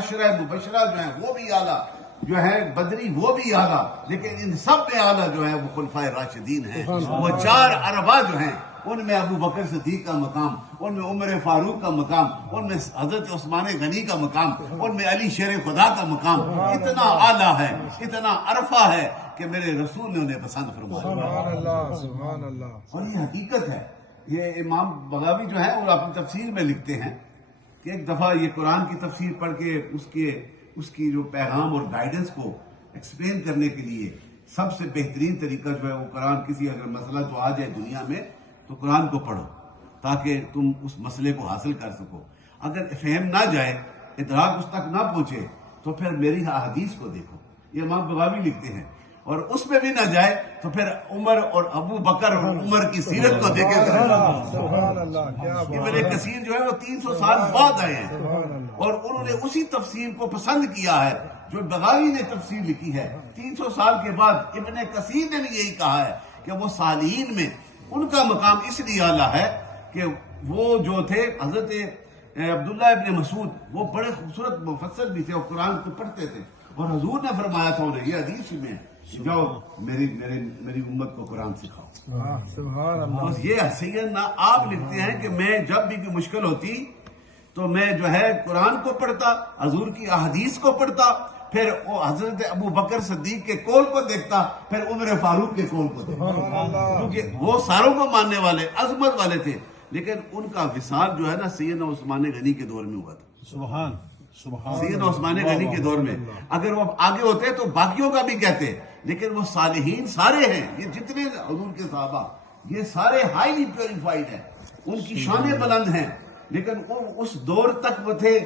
عشرہ مبشرہ جو ہیں وہ بھی اعلیٰ، جو ہے بدری وہ بھی اعلیٰ، لیکن ان سب میں اعلیٰ جو ہے وہ خلفائے راشدین ہیں۔ وہ 4 اربعہ جو ہیں ان میں ابو بکر صدیق کا مقام، ان میں عمر فاروق کا مقام، ان میں حضرت عثمان غنی کا مقام، ان میں علی شیر خدا کا مقام اتنا اعلیٰ ہے، اتنا عرفہ ہے کہ میرے رسول نے انہیں پسند فرمایا۔ سبحان اللہ سبحان اللہ۔ اور یہ حقیقت ہے۔ یہ امام بغاوی جو ہے وہ اپنی تفسیر میں لکھتے ہیں کہ ایک دفعہ یہ قرآن کی تفسیر پڑھ کے اس کی جو پیغام اور گائیڈنس کو ایکسپلین کرنے کے لیے سب سے بہترین طریقہ جو ہے وہ قرآن، کسی اگر مسئلہ تو آ جائے دنیا میں تو قرآن کو پڑھو تاکہ تم اس مسئلے کو حاصل کر سکو۔ اگر فہم نہ جائے، ادراک اس تک نہ پہنچے تو پھر میری احادیث کو دیکھو، یہ امام بغاوی لکھتے ہیں۔ اور اس میں بھی نہ جائے تو پھر عمر اور ابو بکر اور عمر کی سیرت کو دیکھے۔ سبحان اللہ، کیا بات ابن کثیر جو ہے وہ 300 سال بعد آئے ہیں اور انہوں نے اسی تفسیر کو پسند کیا ہے جو بغاوی نے تفسیر لکھی ہے۔ 300 سال کے بعد ابن کثیر نے بھی یہی کہا ہے کہ وہ صالحین میں ان کا مقام اس لیے اعلیٰ ہے کہ وہ جو تھے حضرت عبداللہ ابن مسعود، وہ بڑے خوبصورت مفسر بھی تھے اور قرآن کو پڑھتے تھے، اور حضور نے فرمایا تھا انہیں، یہ حدیث میں جاؤ میری امت کو قرآن سکھاؤ۔ سبحان اللہ۔ بس یہ سیدنا آپ لکھتے ہیں کہ میں جب بھی کوئی مشکل ہوتی تو میں جو ہے قرآن کو پڑھتا، حضور کی احادیث کو پڑھتا، پھر وہ حضرت ابو بکر صدیق کے قول کو دیکھتا، پھر عمر فاروق کے قول کو دیکھتا، کیونکہ وہ ساروں کو ماننے والے عظمت والے تھے، لیکن ان کا وصال جو ہے نا سیدنا عثمان غنی کے دور میں ہوا تھا۔ سبحان سبحان سیدنا عثمان غنی کے دور میں اگر وہ آگے ہوتے تو باقیوں کا بھی کہتے، لیکن وہ صالحین سارے ہیں، یہ جتنے حضور کے صحابہ یہ سارے ہائیلی پیوریفائڈ ہیں، ان کی شانیں بلند ہیں، لیکن اس دور تک وہ تھے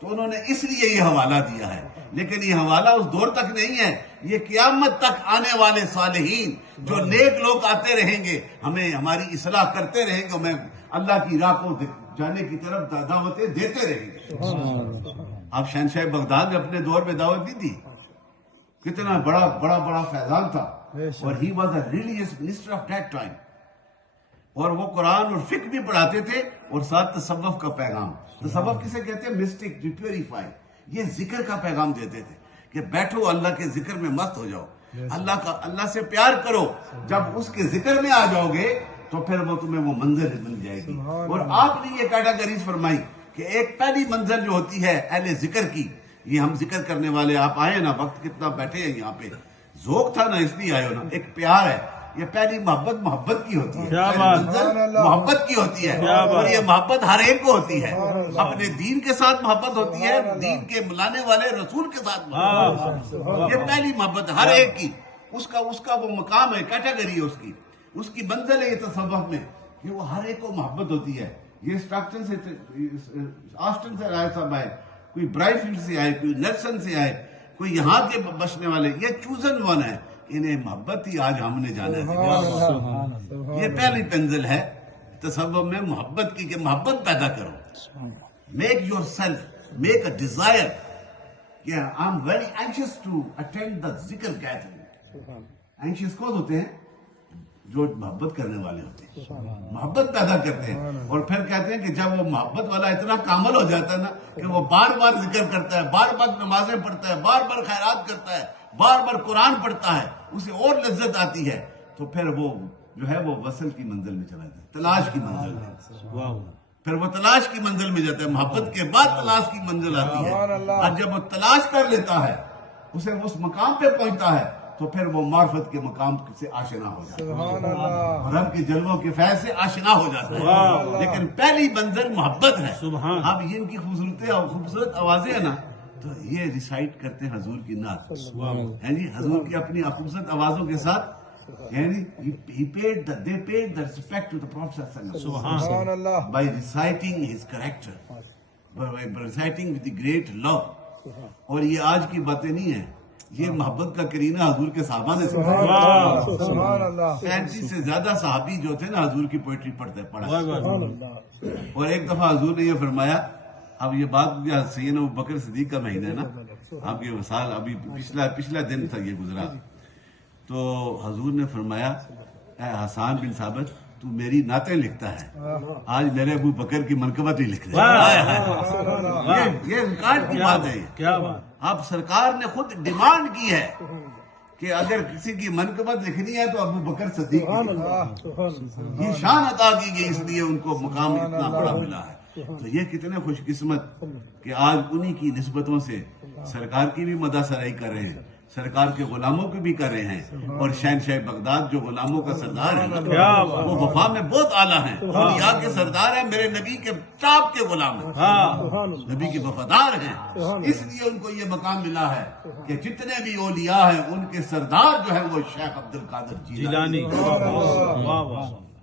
تو انہوں نے اس لیے یہ حوالہ دیا ہے، لیکن یہ حوالہ اس دور تک نہیں ہے، یہ قیامت تک آنے والے صالحین جو نیک لوگ آتے رہیں گے، ہمیں ہماری اصلاح کرتے رہیں گے، ہمیں اللہ کی راہ کو جانے کی طرف دعوتیں دیتے رہیں گے۔ آپ شہنشاہ بغداد نے اپنے دور میں دعوت دی تھی، کتنا بڑا فیضان تھا، اور he was a religious minister of that time, اور وہ قرآن اور فقہ بھی پڑھاتے تھے اور ساتھ تصوف کا پیغام۔ تصوف کسے کہتے ہیں؟ مسٹک، پیوریفائی، یہ ذکر کا پیغام دیتے تھے کہ بیٹھو اللہ کے ذکر میں مست ہو جاؤ، اللہ سے پیار کرو، جب اس کے ذکر میں آ جاؤ گے تو پھر وہ تمہیں وہ منزل مل جائے گی۔ اور آپ نے یہ کیٹاگریز فرمائی کہ ایک پہلی منزل جو ہوتی ہے اہل ذکر کی، یہ ہم ذکر کرنے والے آپ آئے نا، وقت کتنا بیٹھے ہیں یہاں پہ، ذوق تھا نا اس لیے آئے ہو نا، ایک پیار ہے، یہ پہلی محبت کی ہوتی ہے، محبت کی ہوتی ہے، اور یہ محبت ہر ایک کو ہوتی ہے، اپنے دین کے ساتھ محبت ہوتی ہے، دین کے ملانے والے رسول کے ساتھ محبت، یہ پہلی محبت ہر ایک کی، اس کا وہ مقام ہے، کیٹیگری ہے اس کی منزل ہے یہ تصوف میں کہ وہ ہر ایک کو محبت ہوتی ہے۔ یہ آسٹن سے آئے صاحب آئے، کوئی برائٹ فیلڈ سے آئے، کوئی نیلسن سے آئے، کوئی یہاں کے بسنے والے، یہ چوزن ون ہے، انہیں محبت ہی آج ہم نے جانا ہے۔ یہ پہلی منزل ہے تصوف میں محبت کی، کہ محبت پیدا کرو، make yourself, make a desire کہ I am very anxious to attend the ذکر گیدرنگ۔ اینشیس کون ہوتے ہیں؟ جو محبت کرنے والے ہوتے ہیں، محبت پیدا کرتے ہیں، اور پھر کہتے ہیں کہ جب وہ محبت والا اتنا کامل ہو جاتا ہے نا کہ وہ بار بار ذکر کرتا ہے، بار بار نمازیں پڑھتا ہے، بار بار خیرات کرتا ہے، بار بار قرآن پڑھتا ہے، اسے اور لذت آتی ہے، تو پھر وہ جو ہے وہ وصل کی منزل میں چلا جاتا ہے، تلاش کی منزل میں، پھر وہ تلاش کی منزل میں جاتا ہے، محبت کے بعد تلاش کی منزل آتی ہے، اور جب وہ تلاش کر لیتا ہے، اسے اس مقام پہ پہنچتا ہے تو پھر وہ معرفت کے مقام سے آشنا ہو جاتا ہے، رب کے جلووں کے فیض سے آشنا ہو جاتا ہے، لیکن پہلی منزل محبت ہے۔ اب یہ ان کی خوبصورت آوازیں ہیں نا، تو یہ ریسائٹ کرتے ہیں حضور کی نعت، یعنی حضور کی اپنی خوبصورت آوازوں کے ساتھ، یعنی they paid the respect to the Prophet سبحان اللہ، by reciting his character, by reciting with the great love۔ اور یہ آج کی باتیں نہیں ہیں، یہ محبت کا کرینہ حضور کے صحابہ نے سکھایا۔ سبحان اللہ، 35 سے زیادہ صحابی جو تھے نا حضور کی پوئٹری پڑھا، اور ایک دفعہ حضور نے یہ فرمایا، اب یہ بات سیدنا ابو بکر صدیق کا مہینہ ہے نا، اب یہ وصال ابھی پچھلا دن تھا یہ گزرا، تو حضور نے فرمایا اے حسان بن ثابت، تو میری نعتیں لکھتا ہے، آج میرے ابو بکر کی منقبت ہی لکھ رہے ہیں۔ یہ ریکارڈ کی بات ہے۔ کیا بات، اب سرکار نے خود ڈیمانڈ کی ہے کہ اگر کسی کی منقبت لکھنی ہے تو ابو بکر صدیق کی لکھو۔ یہ شان عطا کی گئی، اس لیے ان کو مقام اتنا بڑا ملا ہے۔ تو یہ کتنے خوش قسمت کہ آج انہی کی نسبتوں سے سرکار کی بھی مدح سرائی کر رہے ہیں، سرکار کے غلاموں کی بھی کر رہے ہیں، اور شہنشاہ بغداد جو غلاموں کا سردار ہے وہ وفا میں بہت اعلیٰ ہیں، اولیاء کے سردار ہیں، میرے نبی کے ٹاپ کے غلام ہیں، نبی کے وفادار ہیں، اس لیے ان کو یہ مقام ملا ہے کہ جتنے بھی اولیاء ہیں ان کے سردار جو ہے وہ شیخ عبد القادر جیلانی،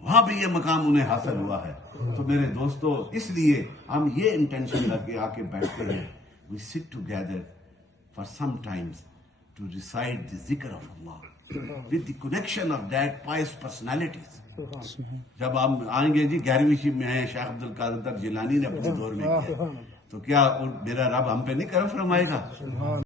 وہاں بھی یہ مقام انہیں حاصل ہوا ہے۔ تو میرے دوستو، اس لیے ہم یہ انٹینشن لگ کے آ کے بیٹھتے ہیں، we sit together for some times to recite the zikr of Allah with the connection of that pious personalities۔ جب ہم آئیں گے جی 11ویں شب میں آئے شیخ عبد القادر جیلانی نے اپنے دور میں کیا، تو کیا میرا رب ہم پہ نہیں کرم فرمائے گا؟